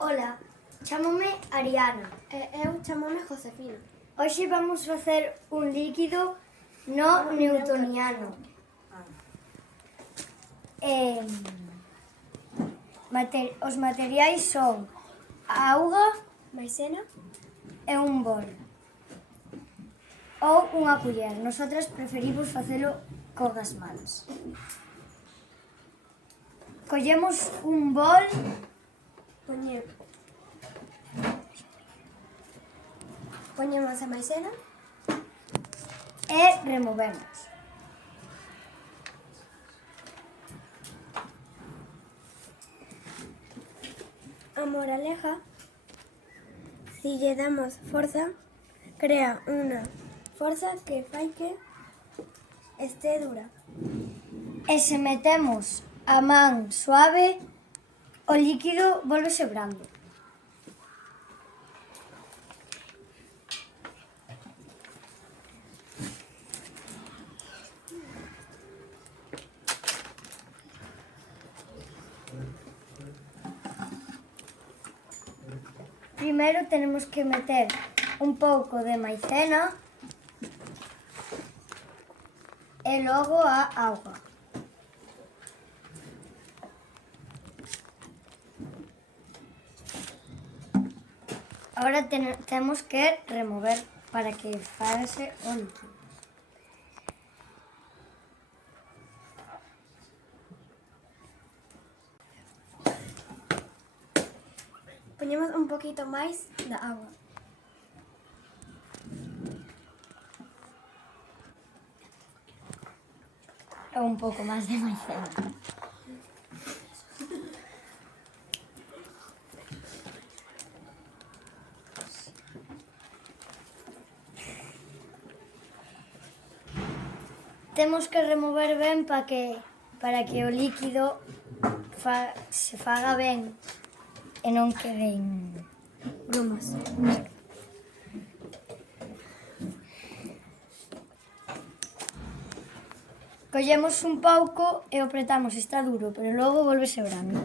Ola, chámome Ariana. E eu chamome Josefina. Hoxe vamos facer un líquido no newtoniano. Os materiais son a auga Maisena? e un bol ou unha culler. Nosotras preferimos facelo coas mans. Collemos un bol Poñemos a maisena e removemos. a moraleja. Si lle damos forza, crea unha forza que fai que este dura. E se metemos a man suave, o líquido volvese brando. Primeiro tenemos que meter un pouco de maicena e logo a auga. Ahora temos que remover para que faese o líquido. Poñemos un poquito máis da agua. E un pouco máis de maicena. Temos que remover ben para que o líquido se faga ben e non queden Brumas. Collemos un pouco e o apretamos, está duro, pero logo volvese brando.